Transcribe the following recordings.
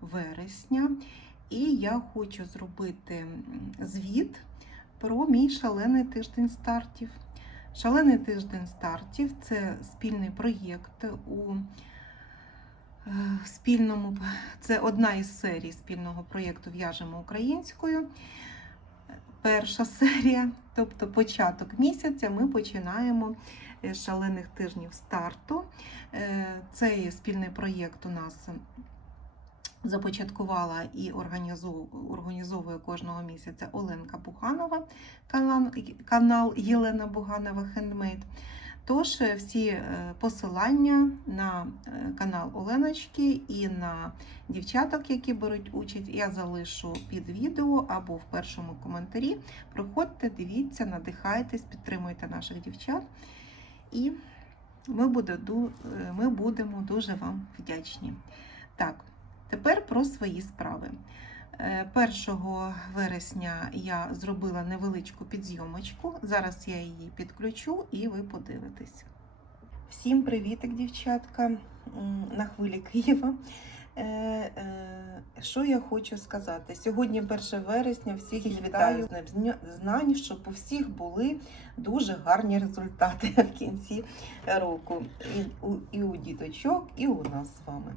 вересня, і я хочу зробити звіт про мій шалений тиждень стартів. Шалений тиждень стартів це спільний проєкт у е, спільному, це одна із серій спільного проєкту В'яжемо українською. Перша серія, тобто початок місяця, ми починаємо з шалених тижнів старту. Е, Цей спільний проєкт у нас започаткувала і організовує кожного місяця Оленка Буганова, канал, Єлена Буганова Хендмейд. Тож е, всі е, посилання на е, канал Оленочки і на дівчаток, які беруть участь, я залишу під відео або в першому коментарі. Проходьте, дивіться, надихайтесь, підтримуйте наших дівчат. І ми будемо дуже вам вдячні. Так, тепер про свої справи. Е, 1 вересня я зробила невеличку підзйомочку. Зараз я її підключу і ви подивитесь. Всім привітик, дівчатка, на хвилі Києва. Е, е, Що я хочу сказати? Сьогодні 1 вересня, всіх вітаю з Днем знань, щоб у всіх були дуже гарні результати в кінці року. І у, і у діточок, і у нас з вами,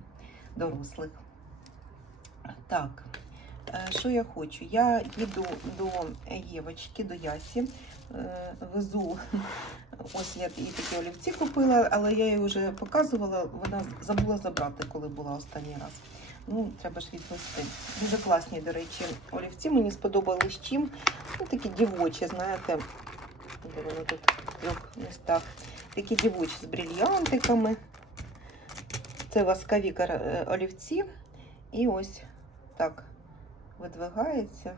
дорослих. Так, е, що я хочу? Я їду до Євочки, до Ясі, е, везу. Ось я їй такі олівці купила, але я їй вже показувала, вона забула забрати, коли була останній раз. Ну, треба ж відвести. Дуже класні, до речі, олівці. Мені сподобались чим. Ну, такі дівочі, знаєте, де вони тут в трьох містах. Такі дівочі з брильянтиками. Це кара- е, олівці. І ось так видвигається.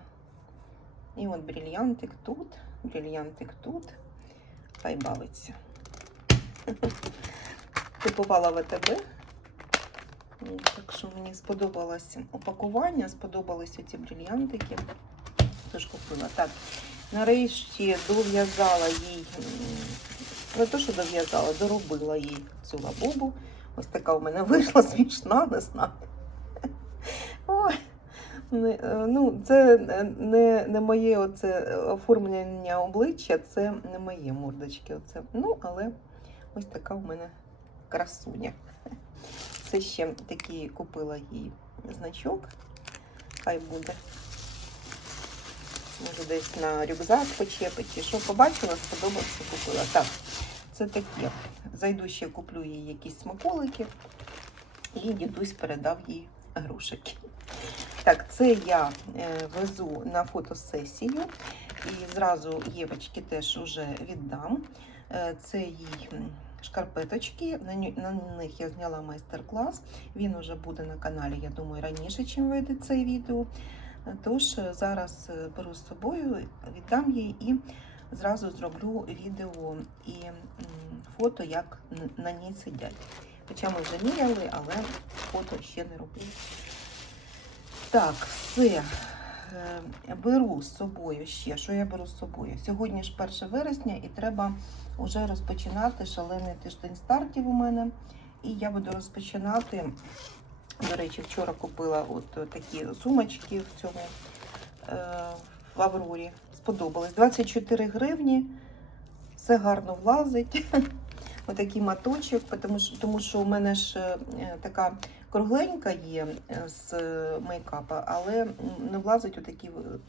І от брильянтик тут, брильянтик тут. Хай бавиться. Купувала ВТБ. Так що мені сподобалось упакування, сподобались ці брильянтики. Тож купила. Так, нарешті дов'язала їй, не то, що дов'язала, доробила їй цю лабубу. Ось така у мене вийшла смішна, не знаю. Е, ну, це не, не моє оце оформлення обличчя, це не моє мордочки. Оце. Ну, але ось така у мене красуня. Це ще такий купила їй значок. Хай буде. Може, десь на рюкзак почепить, чи що побачила, сподобався, купила. Так, це таке. Зайду ще куплю їй якісь смаколики. І дідусь передав їй грушики. Так, це я е, везу на фотосесію. І зразу Євочки теж вже віддам. Е, Це їй шкарпеточки. На, них я зняла майстер-клас. Він вже буде на каналі, я думаю, раніше, ніж вийде це відео. Е, Тож зараз беру з собою, віддам їй і зразу зроблю відео і фото, як на ній сидять. Хоча ми вже міряли, але фото ще не робили. Так, все. Е, Беру з собою ще. Що я беру з собою? Сьогодні ж 1 вересня і треба вже розпочинати шалений тиждень стартів у мене. І я буду розпочинати. До речі, вчора купила от такі сумочки в цьому е, в Аврорі. Сподобалось. 24 гривні. Все гарно влазить. Отакий маточок, тому що, тому що у мене ж е, така кругленька є е, з е, мейкапа, але не влазить у такий в-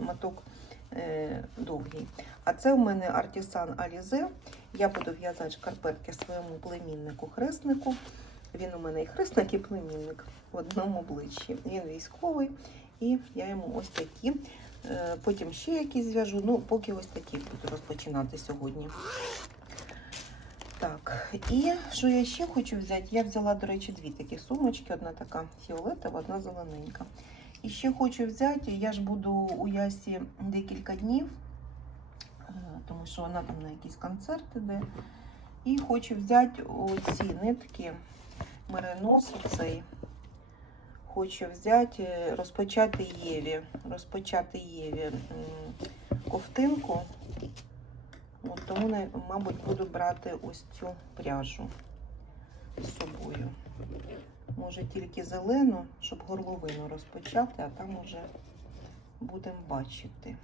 е, довгий. А це у мене артисан Alize. Я буду в'язати шкарпетки своєму племіннику-хреснику. Він у мене і хресник, і племінник в одному обличчі. Він військовий, і я йому ось такі. Е, Потім ще якісь зв'яжу. Ну, поки ось такі буду розпочинати сьогодні. Так, і що я ще хочу взяти? Я взяла, до речі, дві такі сумочки. Одна така фіолетова, одна зелененька. І ще хочу взяти, я ж буду у Ясі декілька днів, е, тому що вона там на якісь концерти йде. І хочу взяти оці нитки, меринос оцей. Хочу взяти, е, розпочати Єві, розпочати Єві ковтинку От тому, мабуть, буду брати ось цю пряжу з собою. Може тільки зелену, щоб горловину розпочати, а там уже будемо бачити.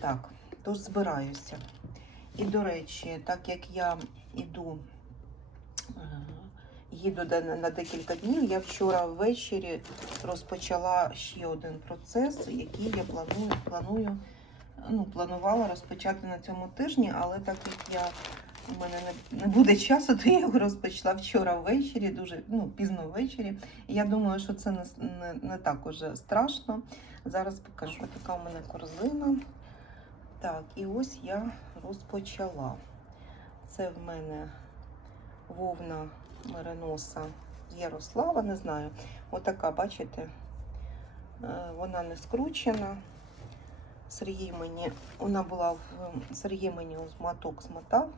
Так, тож збираюся. І, до речі, так як я іду, е, їду на декілька днів, я вчора ввечері розпочала ще один процес, який я планую, планую ну, планувала розпочати на цьому тижні, але так як я у мене не, не буде часу, то я його розпочала вчора ввечері, дуже ну, пізно ввечері. І я думаю, що це не, не, не так уже страшно. Зараз покажу, така у мене корзина. Так, і ось я розпочала. Це в мене вовна мериноса з Ярослава, не знаю. Отака, бачите, Е, вона не скручена. Сергій мені, вона була в Сергій мені моток змотав.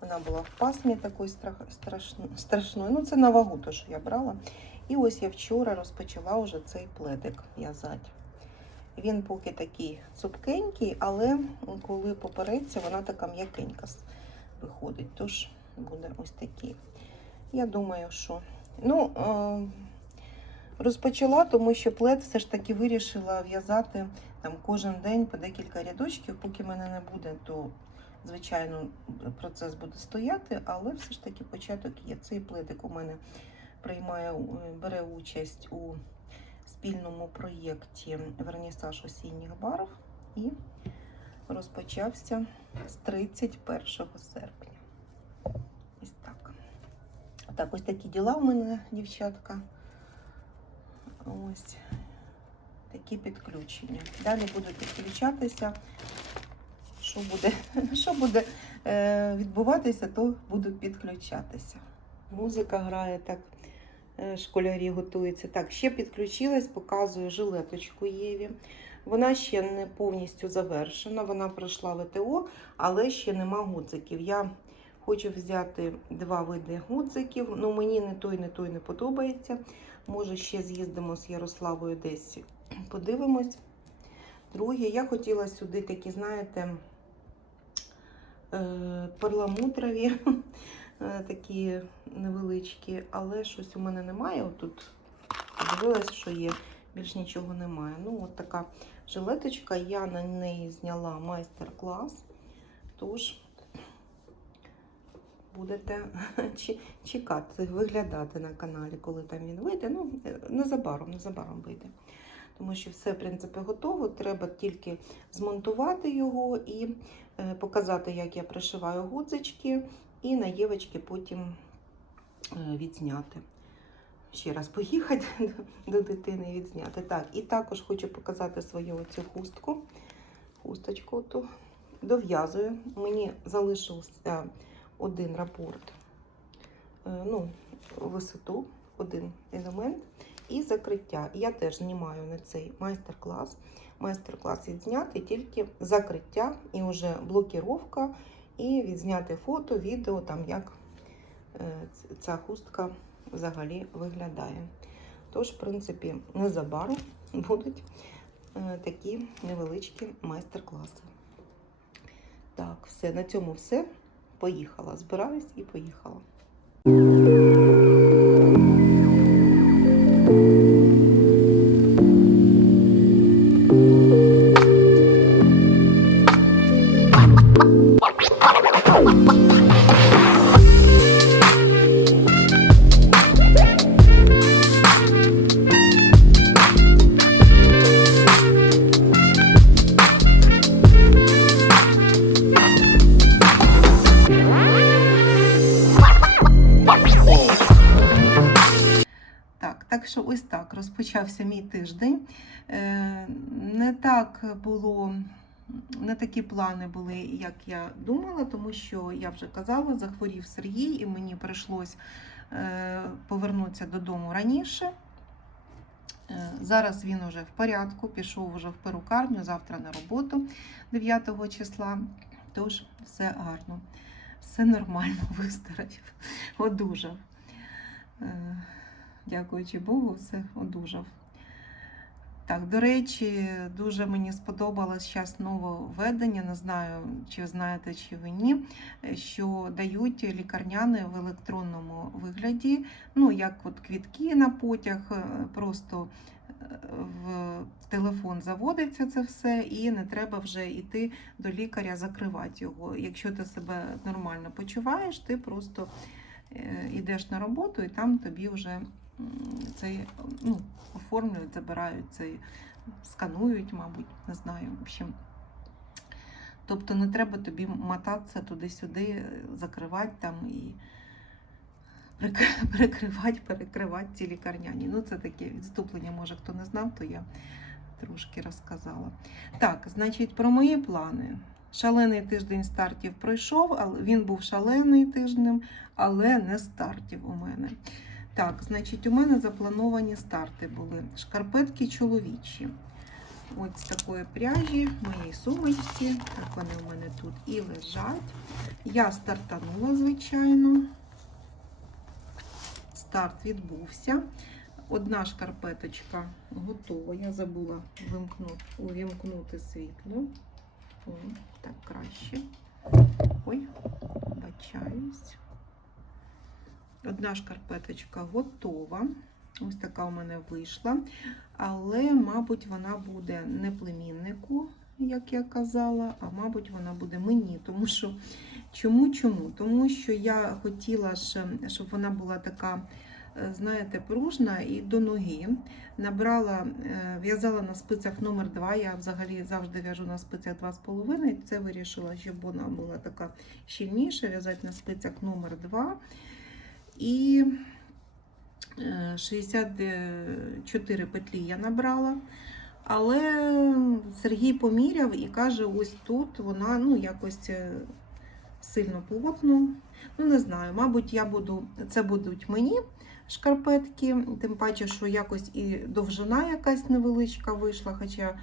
Вона була в пасмі такої страх, страшно, страшної. Ну, це на вагу, то, що я брала. І ось я вчора розпочала вже цей пледик в'язати. Він поки такий цупкенький, але коли попереться, вона така м'якенька виходить. Тож буде ось такий. Я думаю, що. Ну, е, розпочала, тому що плед все ж таки вирішила в'язати там кожен день по декілька рядочків. Поки мене не буде, то звичайно процес буде стояти, але все ж таки початок є. Цей пледик у мене приймає, е, бере участь у спільному проєкті Вернісаж осінніх барв і розпочався з 31 серпня. Ось так. Так, ось такі діла у мене, дівчатка. Ось такі підключення. Далі буду підключатися. Що буде, що буде е, відбуватися, то буду підключатися. Музика грає так, е, школярі готуються. Так, ще підключилась, показую жилеточку Єві. Вона ще не повністю завершена, вона пройшла ВТО, але ще нема гудзиків. Я хочу взяти два види гудзиків. Ну, мені не той, не той не подобається. Може, ще з'їздимо з Ярославою десь подивимось. Друге, я хотіла сюди такі, знаєте, е, перламутрові, е, такі невеличкі, але щось у мене немає. Отут подивилась, що є, більш нічого немає. Ну, от така жилеточка, я на неї зняла майстер-клас. Тож будете чекати, виглядати на каналі, коли там він вийде. Ну, е, незабаром, незабаром вийде. Тому що все, в принципі, готово. Треба тільки змонтувати його і е, показати, як я пришиваю гудзички, і на євочки потім е, відзняти. Ще раз поїхати до, до дитини і відзняти. Так, і також хочу показати свою оцю хустку. Хусточку ту дов'язую. Мені залишився один рапорт, е, ну, висоту, один елемент і закриття. Я теж знімаю на цей майстер-клас. Майстер-клас відзняти тільки закриття і вже блокіровка, і відзняти фото, відео, там як е, ця хустка взагалі виглядає. Тож, в принципі, незабаром будуть е, такі невеличкі майстер-класи. Так, все, на цьому все. Поїхала. Збираюсь і поїхала. Так розпочався мій тиждень. Е, Не так було, не такі плани були, як я думала, тому що я вже казала, захворів Сергій, і мені прийшлось е, повернутися додому раніше. Е, Зараз він уже в порядку, пішов вже в перукарню, завтра на роботу 9 числа. Тож все гарно, все нормально, виздоровів, одужав. Дякуючи Богу, все одужав. Так, до речі, дуже мені сподобалось зараз нововведення, не знаю, чи знаєте, чи ви ні, що дають лікарняни в електронному вигляді, ну, як от квітки на потяг, е, просто е, в телефон заводиться це все, і не треба вже йти до лікаря закривати його. Якщо ти себе нормально почуваєш, ти просто е, йдеш на роботу і там тобі вже цей ну, оформлюють, забирають цей, сканують, мабуть, не знаю. В общем. Тобто не треба тобі мотатися туди-сюди, закривати там і перекривати, перекривати ці лікарняні. Ну, це таке відступлення, може хто не знав, то я трошки розказала. Так, значить, про мої плани. Шалений тиждень стартів пройшов, але він був шалений тижнем, але не стартів у мене. Так, значить, у мене заплановані старти були. Шкарпетки чоловічі. Ось з такої пряжі, в моїй сумочці. Так вони у мене тут і лежать. Я стартанула, звичайно. Старт відбувся. Одна шкарпеточка готова. Я забула увімкнути світло. О, так краще. Ой, бачаюсь. Одна шкарпеточка готова. Ось така у мене вийшла. Але, мабуть, вона буде не племіннику, як я казала, а мабуть, вона буде мені. Тому що чому? Чому? Тому що я хотіла, щоб вона була така, е, знаєте, пружна і до ноги. Набрала, е, в'язала на спицях номер 2 Я взагалі завжди в'яжу на спицях 2,5. Це вирішила, щоб вона була така щільніша, в'язати на спицях номер 2 І е, 64 петлі я набрала. Але Сергій поміряв і каже, ось тут вона ну, якось е, сильно плотно. Ну, не знаю, мабуть, я буду, це будуть мені шкарпетки, тим паче, що якось і довжина якась невеличка вийшла, хоча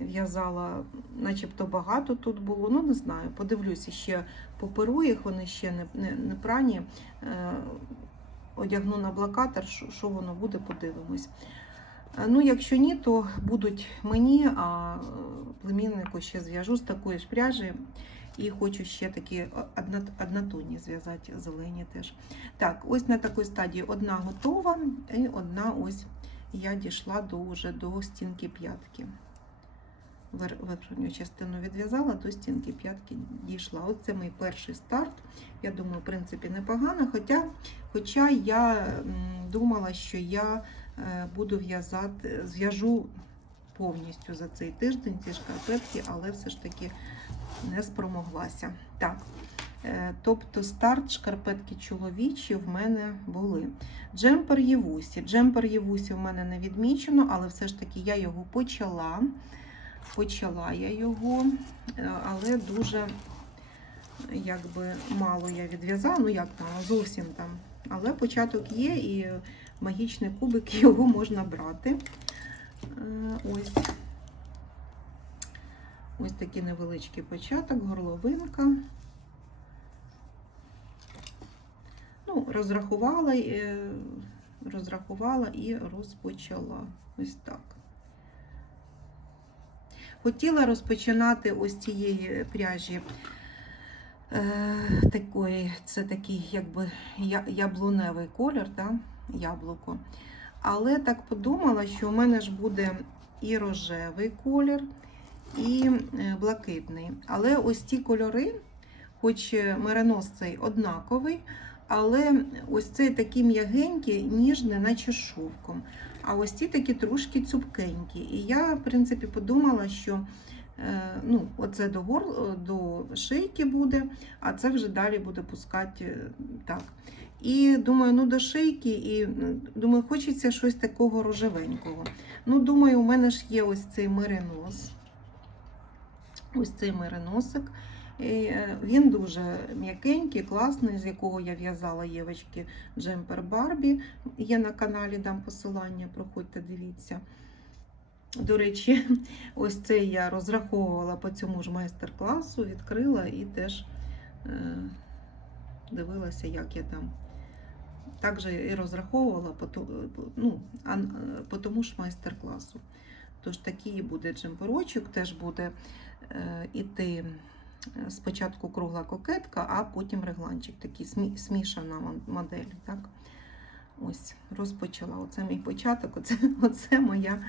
в'язала, начебто багато тут було. Ну, не знаю, подивлюся ще поперу їх, вони ще не, не, не прані. Е, одягну на блокатор, що, воно буде, подивимось. Е, Ну, якщо ні, то будуть мені, а е, племіннику ще зв'яжу з такої ж пряжі. І хочу ще такі одно- однотонні зв'язати зелені теж. Так, ось на такій стадії одна готова, і одна ось я дійшла до, вже до стінки п'ятки. Вер- Верхню частину відв'язала, до стінки п'ятки дійшла. Ось це мій перший старт. Я думаю, в принципі, непогано. Хоча, хоча я думала, що я е, буду в'язати, зв'яжу повністю за цей тиждень ці шкарпетки, але все ж таки не спромоглася. Так, е, тобто старт шкарпетки чоловічі в мене були. Джемпер Євусі. Джемпер Євусі в мене не відмічено, але все ж таки я його почала. Почала я його, е, але дуже якби мало я відв'язала, ну як там, зовсім там. Але початок є, і магічний кубик його можна брати. Е, Ось. Ось такий невеличкий початок, горловинка. Ну, розрахувала, е, розрахувала і розпочала. Ось так. Хотіла розпочинати ось цієї пряжі е, такої, це такий якби яблуневий колір, да? яблуко. Але так подумала, що у мене ж буде і рожевий колір, і е, блакитний. Але ось ці кольори, хоч меренос цей однаковий, але ось цей такий м'ягенький, ніжний, наче шовком. А ось ці такі трошки цупкенькі. І я, в принципі, подумала, що е, ну, оце до, гор... до шийки буде, а це вже далі буде пускати е, так. І думаю, ну до шийки, і думаю, хочеться щось такого рожевенького. Ну, думаю, у мене ж є ось цей меринос. Ось цей мериносик. І, е, Він дуже м'якенький, класний, з якого я в'язала Євочки Джемпер Барбі. Є на каналі, дам посилання, проходьте, дивіться. До речі, ось це я розраховувала по цьому ж майстер-класу, відкрила і теж е, дивилася, як я там. Також і розраховувала по, ну, по тому ж майстер-класу. Тож такий буде джемперочок, теж буде е, іти спочатку кругла кокетка, а потім регланчик, такий смішана модель. Так? Ось, розпочала. Оце мій початок, оце, оце моя.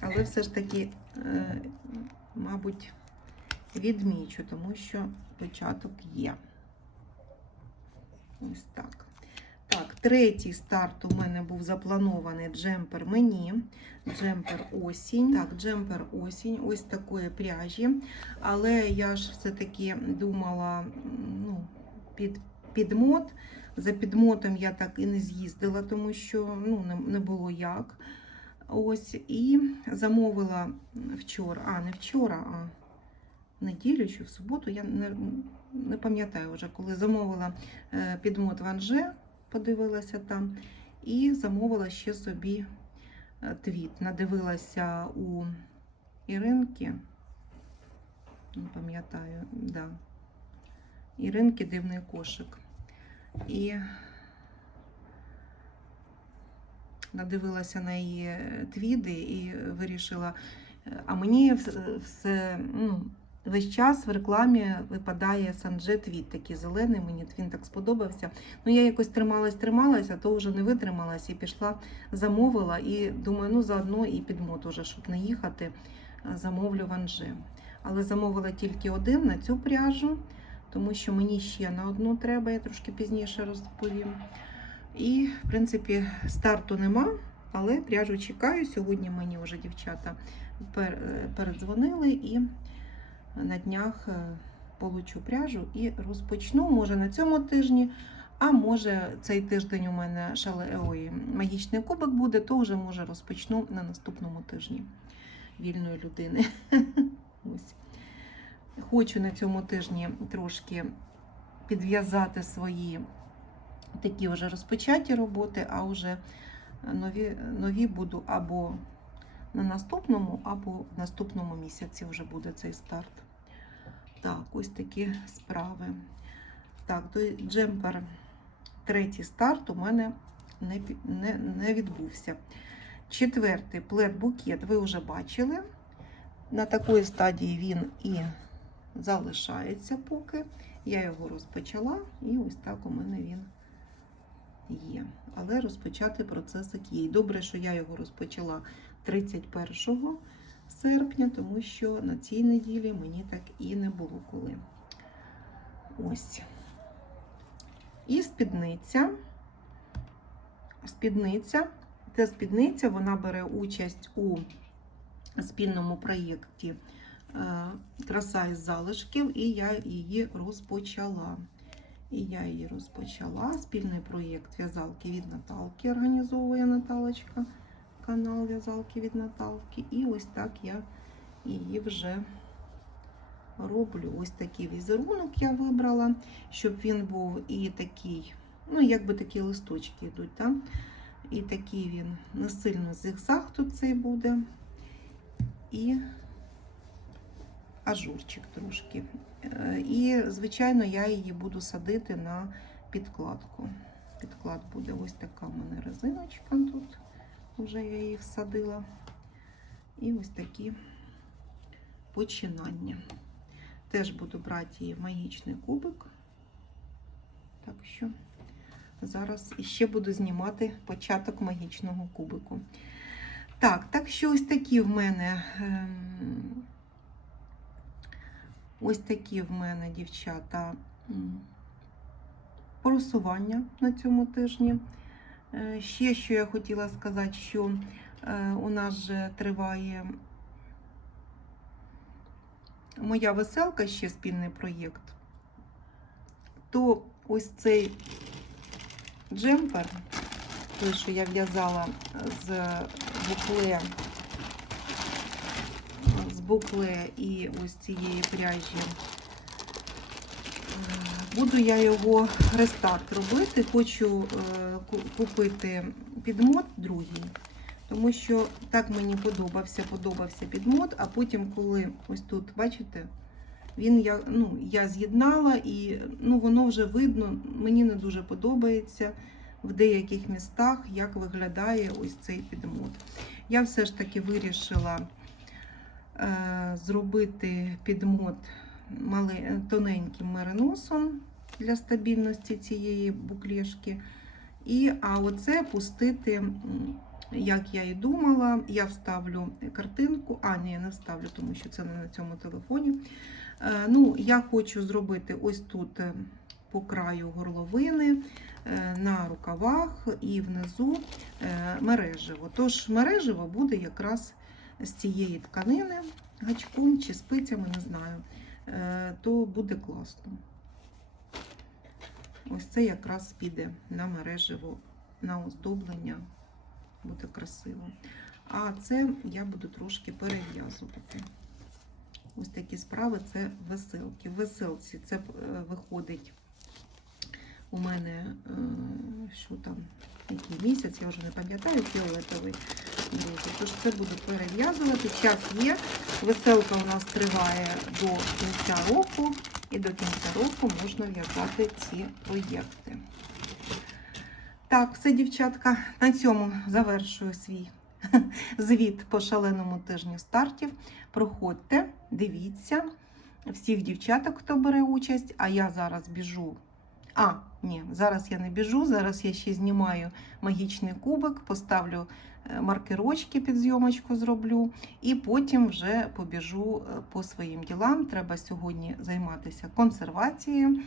Але все ж таки, е, мабуть, відмічу, тому що початок є. Ось так. Так, третій старт у мене був запланований джемпер мені. Джемпер осінь. Так, джемпер осінь, ось такої пряжі. Але я ж все-таки думала ну, під, під мод. За підмотом я так і не з'їздила, тому що ну, не, не було як. Ось, і замовила вчора, а не вчора, а в неділю чи в суботу, я не, не пам'ятаю вже, коли замовила е, підмот ванже, подивилася там, і замовила ще собі е, твіт. Надивилася у Іринки, не пам'ятаю, да. Іринки дивний кошик. І надивилася на її твіди і вирішила, е, а мені вс- все, ну, весь час в рекламі випадає Санже твіт такий зелений, мені він так сподобався. Ну, я якось трималась, трималась, а то вже не витрималась і пішла, замовила. І думаю, ну заодно і підмот уже, щоб не їхати, замовлю ванже. Але замовила тільки один на цю пряжу, тому що мені ще на одну треба, я трошки пізніше розповім. І, в принципі, старту нема, але пряжу чекаю. Сьогодні мені вже дівчата передзвонили і на днях е, получу пряжу і розпочну. Може на цьому тижні, а може цей тиждень у мене шале... Ой, магічний кубок буде, то вже може розпочну на наступному тижні вільної людини. Ось. Хочу на цьому тижні трошки підв'язати свої такі вже розпочаті роботи, а вже нові, нові буду або на наступному, або в наступному місяці вже буде цей старт. Так, ось такі справи. Так, той джемпер, третій старт у мене не, не, не відбувся. Четвертий плед-букет ви вже бачили. На такій стадії він і залишається поки. Я його розпочала, і ось так у мене він є. Але розпочати процесик є. Добре, що я його розпочала 31 серпня, тому що на цій неділі мені так і не було коли. Ось. І спідниця. Спідниця. Ця спідниця вона бере участь у спільному проєкті е, Краса із залишків, і я її розпочала. І я її розпочала. Спільний проєкт в'язалки від Наталки організовує Наталочка, канал в'язалки від Наталки. І ось так я її вже роблю. Ось такий візерунок я вибрала, щоб він був і такий, ну, якби такі листочки йдуть. так? І такий він не сильно зигзаг тут цей буде. І ажурчик трошки. Е, І, звичайно, я її буду садити на підкладку. Підклад буде ось така в мене резиночка тут. Вже я її всадила. І ось такі починання. Теж буду брати її в магічний кубик. Так що зараз іще буду знімати початок магічного кубику. Так, так що ось такі в мене. ем, Ось такі в мене, дівчата, просування на цьому тижні. Е, Ще що я хотіла сказати, що е, у нас же триває моя веселка, ще спільний проєкт. То ось цей джемпер, той, що я в'язала з букле з букле і ось цієї пряжі. Буду я його рестарт робити. Хочу е, купити підмот другий, тому що так мені подобався, подобався підмот, а потім, коли ось тут, бачите, він я, ну, я з'єднала і ну, воно вже видно, мені не дуже подобається в деяких містах, як виглядає ось цей підмот. Я все ж таки вирішила е, зробити підмот тоненьким мериносом для стабільності цієї буклешки. І, а оце пустити, як я і думала, я вставлю картинку. А, ні, я не вставлю, тому що це не на цьому телефоні. Е, Ну, я хочу зробити ось тут е, по краю горловини, е, на рукавах і внизу е, мережево. Тож мережево буде якраз з цієї тканини, гачком чи спицями, не знаю, е, то буде класно. Ось це якраз піде на мережево, на оздоблення, буде красиво. А це я буду трошки перев'язувати. Ось такі справи це веселки. В веселці це е, виходить у мене, е, що там, який місяць, я вже не пам'ятаю, фіолетовий дуже. Тож це буду перев'язувати. Час є. Веселка у нас триває до кінця року, і до кінця року можна в'язати ці проєкти. Так, все, дівчатка, на цьому завершую свій звіт по шаленому тижню стартів. Проходьте, дивіться всіх дівчаток, хто бере участь. А я зараз біжу. А, ні, зараз я не біжу. Зараз я ще знімаю магічний кубик, поставлю маркерочки під зйомочку зроблю, і потім вже побіжу е, по своїм ділам. Треба сьогодні займатися консервацією.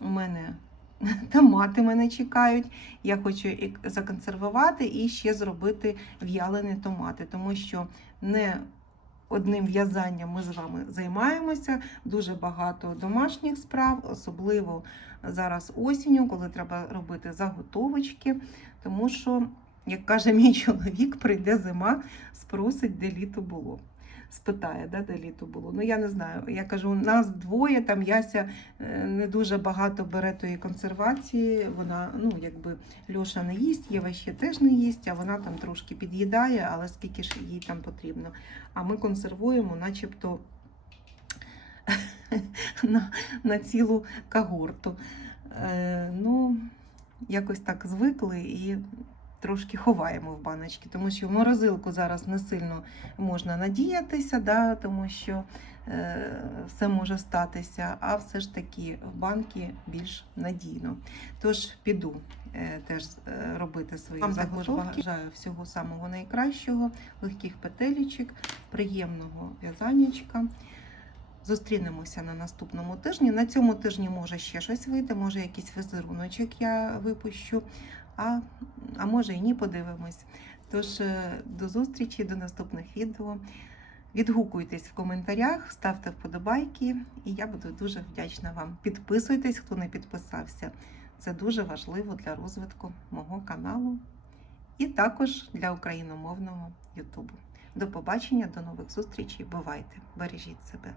У мене томати мене чекають. Я хочу і законсервувати і ще зробити в'ялені томати, тому що не одним в'язанням ми з вами займаємося. Дуже багато домашніх справ, особливо зараз осінню, коли треба робити заготовочки. Тому що, як каже мій чоловік, прийде зима, спросить, де літо було. Спитає, да, де літо було. Ну я не знаю. Я кажу, у нас двоє, там Яся е, не дуже багато бере тої консервації. Вона, ну якби Льоша не їсть, Єва ще теж не їсть, а вона там трошки під'їдає, але скільки ж їй там потрібно. А ми консервуємо, начебто на, на цілу когорту. Е, ну, якось так звикли і трошки ховаємо в баночки, тому що в морозилку зараз не сильно можна надіятися, да, тому що е, все може статися, а все ж таки в банки більш надійно. Тож піду е, теж е, робити свої Вам заготовки. Бажаю всього самого найкращого, легких петелічок, приємного в'язаннячка. Зустрінемося на наступному тижні. На цьому тижні може ще щось вийти, може якийсь візеруночок я випущу, а, а може і ні, подивимось. Тож е, до зустрічі, до наступних відео. Відгукуйтесь в коментарях, ставте вподобайки, і я буду дуже вдячна вам. Підписуйтесь, хто не підписався. Це дуже важливо для розвитку мого каналу і також для україномовного Ютубу. До побачення, до нових зустрічей. Бувайте! Бережіть себе!